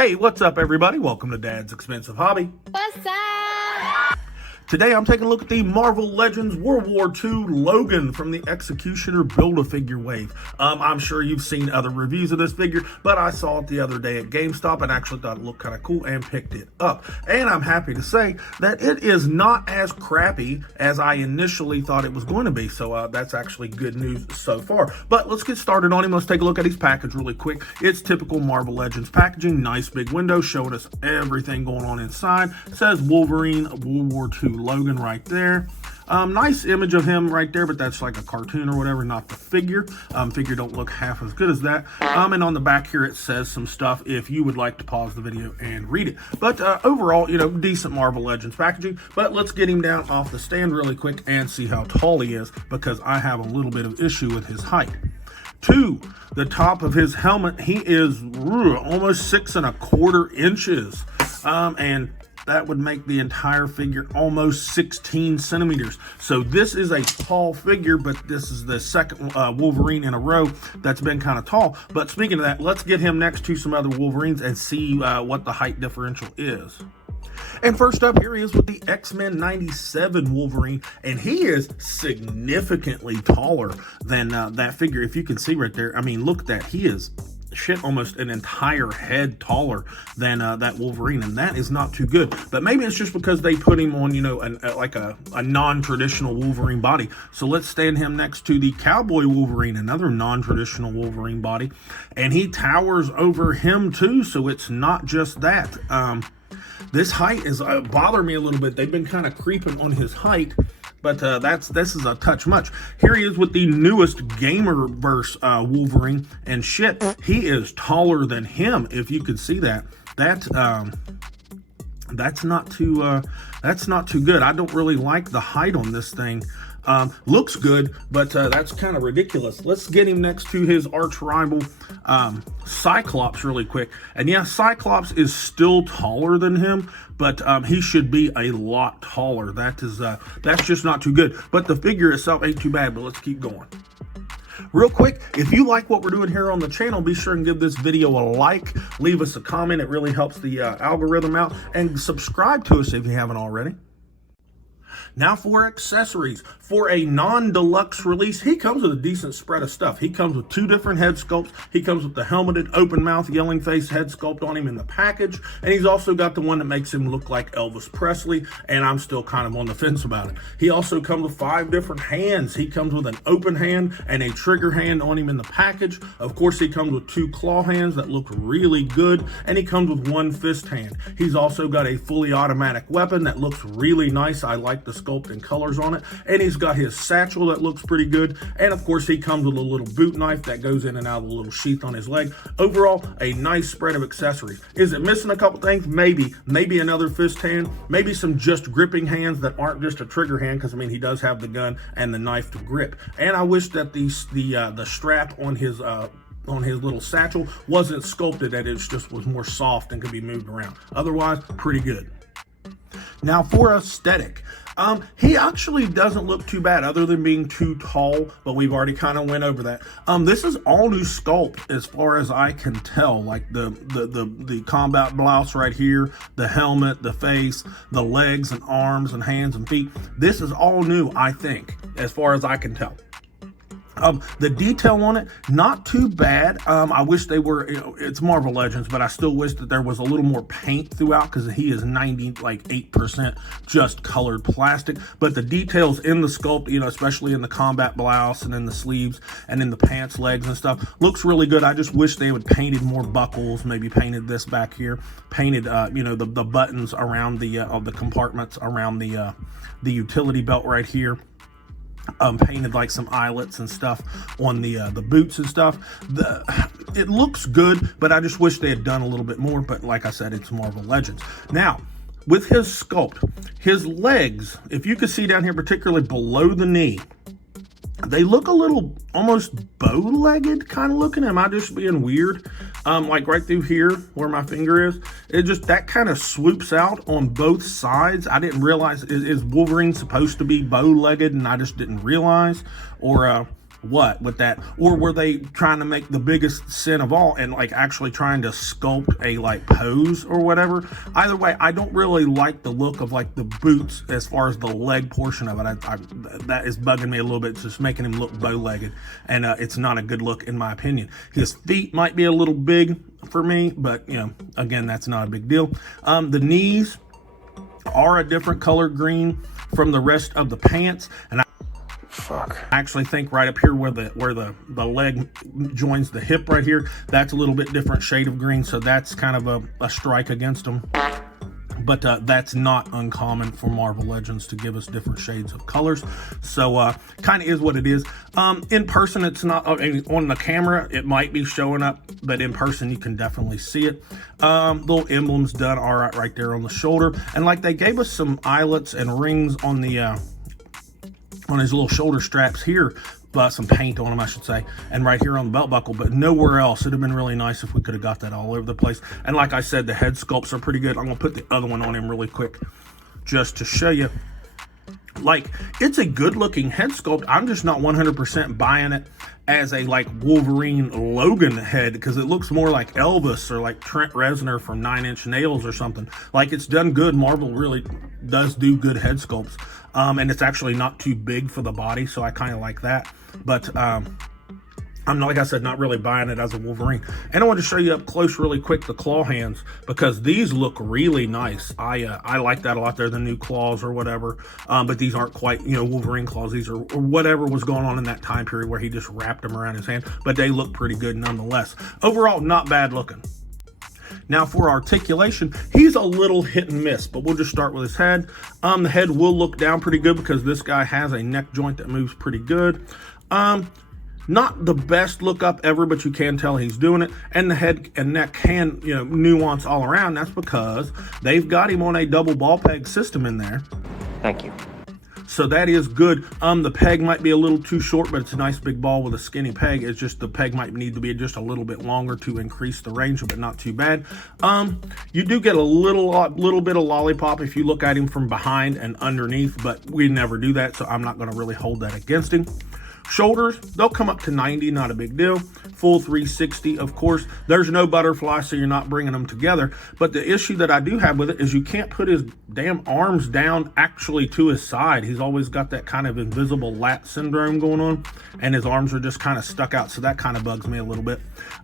Hey, what's up, everybody? Welcome to Dad's Expensive Hobby. What's up? Today, I'm taking a look at the Marvel Legends World War II Logan from the Executioner Build-A-Figure wave. I'm sure you've seen other reviews of this figure, but I saw it the other day at GameStop and actually thought it looked kind of cool and picked it up. And I'm happy to say that it is not as crappy as I initially thought it was going to be. So that's actually good news so far. But let's get started on him. Let's take a look at his package really quick. It's typical Marvel Legends packaging. Nice big window showing us everything going on inside. It says Wolverine World War II Logan right there. Nice image of him right there, but that's like a cartoon or whatever, not the figure. Figure don't look half as good as that. And on the back here, it says some stuff if you would like to pause the video and read it. But overall, you know, decent Marvel Legends packaging. But let's get him down off the stand really quick and see how tall he is, because I have a little bit of issue with his height. To the top of his helmet, he is almost 6¼ inches. And that would make the entire figure almost 16 centimeters. So this is a tall figure, but this is the second Wolverine in a row that's been kind of tall. But speaking of that, let's get him next to some other Wolverines and see what the height differential is. And first up, here he is with the X-Men 97 Wolverine, and he is significantly taller than that figure. If you can see right there, I mean, look at that. He is almost an entire head taller than that Wolverine, and that is not too good. But maybe it's just because they put him on, you know, like a non-traditional Wolverine body. So let's stand him next to the Cowboy Wolverine, another non-traditional Wolverine body, and he towers over him too. So it's not just that. This height is bothering me a little bit. They've been kind of creeping on his height, but this is a touch much. Here he is with the newest Gamerverse Wolverine, and shit, he is taller than him. If you could see that, that's not too good. I don't really like the height on this thing. Looks good, but that's kind of ridiculous. Let's get him next to his arch rival, Cyclops, really quick. And yeah, Cyclops is still taller than him, but he should be a lot taller. That's just not too good. But the figure itself ain't too bad, but let's keep going. Real quick, if you like what we're doing here on the channel, be sure and give this video a like, leave us a comment. It really helps the algorithm out, and subscribe to us if you haven't already. Now for accessories. For a non-deluxe release, he comes with a decent spread of stuff. He comes with 2 different head sculpts. He comes with the helmeted, open mouth, yelling face head sculpt on him in the package. And he's also got the one that makes him look like Elvis Presley, and I'm still kind of on the fence about it. He also comes with 5 different hands. He comes with an open hand and a trigger hand on him in the package. Of course, he comes with 2 claw hands that look really good, and he comes with 1 fist hand. He's also got a fully automatic weapon that looks really nice. I like the sculpt and colors on it, and he's got his satchel that looks pretty good, and of course he comes with a little boot knife that goes in and out of the little sheath on his leg. Overall, a nice spread of accessories. Is it missing a couple things? Maybe another fist hand, maybe some just gripping hands that aren't just a trigger hand, because I mean, he does have the gun and the knife to grip. And I wish that the strap on his little satchel wasn't sculpted, that it just was more soft and could be moved around. Otherwise, pretty good. Now for aesthetic, he actually doesn't look too bad other than being too tall, but we've already kind of went over that. This is all new sculpt as far as I can tell, like the combat blouse right here, the helmet, the face, the legs and arms and hands and feet. This is all new, I think, as far as I can tell. The detail on it, not too bad. I wish they were, you know, it's Marvel Legends, but I still wish that there was a little more paint throughout, because he is 98% just colored plastic. But the details in the sculpt, you know, especially in the combat blouse and in the sleeves and in the pants, legs and stuff, looks really good. I just wish they would painted more buckles, maybe painted this back here, painted, you know, the buttons around the compartments around the utility belt right here. Painted like some eyelets and stuff on the boots and stuff. It looks good, but I just wish they had done a little bit more. But like I said, it's Marvel Legends. Now, with his sculpt, his legs, if you can see down here, particularly below the knee, they look a little almost bow-legged kind of looking. Am I just being weird? Like right through here where my finger is, it just, that kind of swoops out on both sides. I didn't realize, is Wolverine supposed to be bow-legged and I just didn't realize? Or what with that, or were they trying to make the biggest sin of all and like actually trying to sculpt a like pose or whatever? Either way, I don't really like the look of like the boots as far as the leg portion of it. That is bugging me a little bit. It's just making him look bow-legged, and it's not a good look in my opinion. His feet might be a little big for me, but you know, again, that's not a big deal. The knees are a different color green from the rest of the pants, and I actually think right up here where the leg joins the hip right here, that's a little bit different shade of green, so that's kind of a strike against them. But that's not uncommon for Marvel Legends to give us different shades of colors. So kind of is what it is. In person, it's not, on the camera, it might be showing up, but in person, you can definitely see it. Little emblems done all right there on the shoulder. And like they gave us some eyelets and rings on the on his little shoulder straps here, some paint on them, I should say, and right here on the belt buckle, but nowhere else. It'd have been really nice if we could have got that all over the place. And like I said, the head sculpts are pretty good. I'm gonna put the other one on him really quick just to show you. Like, it's a good looking head sculpt. I'm just not 100% buying it as a like Wolverine Logan head, because it looks more like Elvis or like Trent Reznor from 9 Inch Nails or something. Like, it's done good. Marvel really does do good head sculpts. And it's actually not too big for the body, so I kind of like that. But I'm not, like I said, not really buying it as a Wolverine. And I want to show you up close really quick the claw hands, because these look really nice. I like that a lot. They're the new claws or whatever, but these aren't quite, you know, Wolverine claws. These are whatever was going on in that time period where he just wrapped them around his hand, but they look pretty good nonetheless. Overall, not bad looking. Now for articulation, he's a little hit and miss, but we'll just start with his head. The head will look down pretty good because this guy has a neck joint that moves pretty good. Not the best look up ever, but you can tell he's doing it. And the head and neck can, you know, nuance all around. That's because they've got him on a double ball peg system in there. Thank you. So that is good. The peg might be a little too short, but it's a nice big ball with a skinny peg. It's just the peg might need to be just a little bit longer to increase the range, but not too bad. You do get a little bit of lollipop if you look at him from behind and underneath, but we never do that, so I'm not going to really hold that against him. Shoulders, they'll come up to 90, not a big deal. Full 360, of course. There's no butterfly, so you're not bringing them together. But the issue that I do have with it is you can't put his damn arms down actually to his side. He's always got that kind of invisible lat syndrome going on, and his arms are just kind of stuck out, so that kind of bugs me a little bit.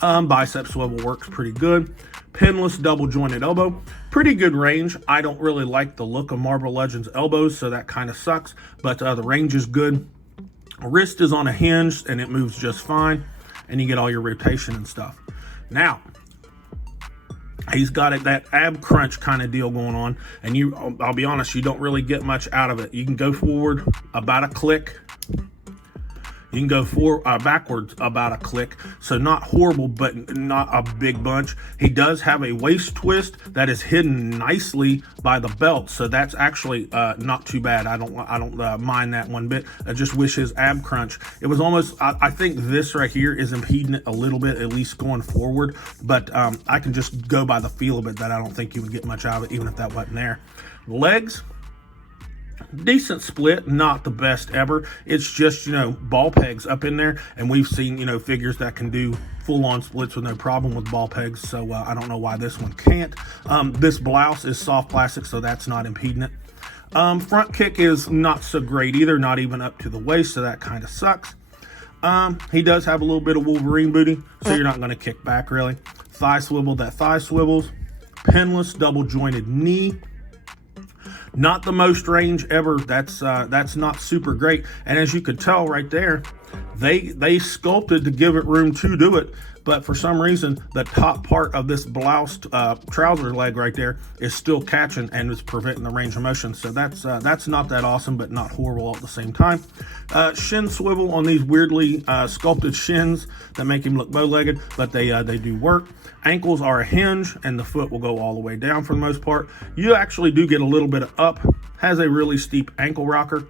Bicep swivel works pretty good. Pinless double jointed elbow, pretty good range. I don't really like the look of Marvel Legends elbows, so that kind of sucks, but the range is good. Wrist is on a hinge and it moves just fine, and you get all your rotation and stuff. Now, he's got that ab crunch kind of deal going on, and I'll be honest, you don't really get much out of it. You can go forward about a click. You can go backwards about a click, so not horrible, but not a big bunch. He does have a waist twist that is hidden nicely by the belt, so that's actually not too bad. I don't mind that one bit. I just wish his ab crunch. It was almost. I think this right here is impeding it a little bit, at least going forward. But I can just go by the feel of it that I don't think you would get much out of it, even if that wasn't there. Legs. Decent split, not the best ever. It's just, you know, ball pegs up in there, and we've seen, you know, figures that can do full-on splits with no problem with ball pegs, so I don't know why this one can't. This blouse is soft plastic, so that's not impeding it. Front kick is not so great either, not even up to the waist, so that kind of sucks. He does have a little bit of Wolverine booty, so you're not going to kick back really. Thigh swivel, that thigh swivels. Pinless double jointed knee. Not the most range ever. That's not super great. And as you could tell right there, they sculpted to give it room to do it. But for some reason, the top part of this bloused trouser leg right there is still catching and is preventing the range of motion. So that's not that awesome, but not horrible at the same time. Shin swivel on these weirdly sculpted shins that make him look bow-legged, but they do work. Ankles are a hinge, and the foot will go all the way down for the most part. You actually do get a little bit of up. Has a really steep ankle rocker.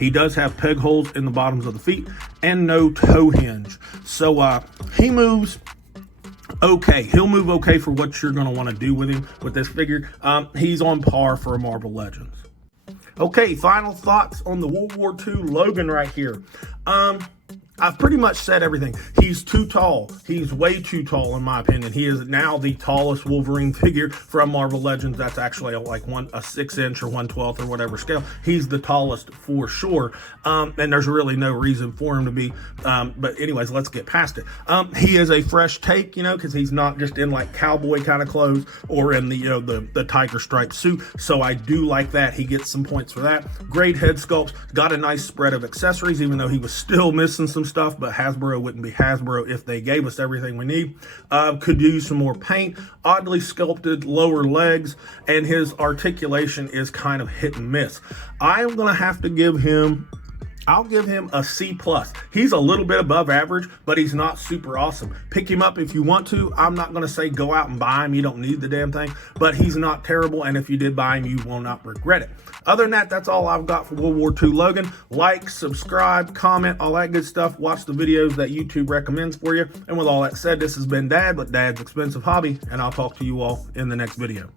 He does have peg holes in the bottoms of the feet and no toe hinge. So he moves okay. He'll move okay for what you're going to want to do with him with this figure. He's on par for a Marvel Legends. Okay, final thoughts on the World War II Logan right here. I've pretty much said everything. He's too tall. He's way too tall, in my opinion. He is now the tallest Wolverine figure from Marvel Legends. That's actually a 6-inch or 1/12 or whatever scale. He's the tallest for sure. And there's really no reason for him to be. But anyways, let's get past it. He is a fresh take, because he's not just in like cowboy kind of clothes or in the tiger stripe suit. So I do like that. He gets some points for that. Great head sculpt. Got a nice spread of accessories, even though he was still missing some stuff, but Hasbro wouldn't be Hasbro if they gave us everything we need. Could use some more paint. Oddly sculpted lower legs, and his articulation is kind of hit and miss. I'm gonna have to give him, I'll give him a C+. He's a little bit above average, but he's not super awesome. Pick him up if you want to. I'm not going to say go out and buy him. You don't need the damn thing, but he's not terrible. And if you did buy him, you will not regret it. Other than that, that's all I've got for World War II Logan. Like, subscribe, comment, all that good stuff. Watch the videos that YouTube recommends for you. And with all that said, this has been Dad with Dad's Expensive Hobby, and I'll talk to you all in the next video.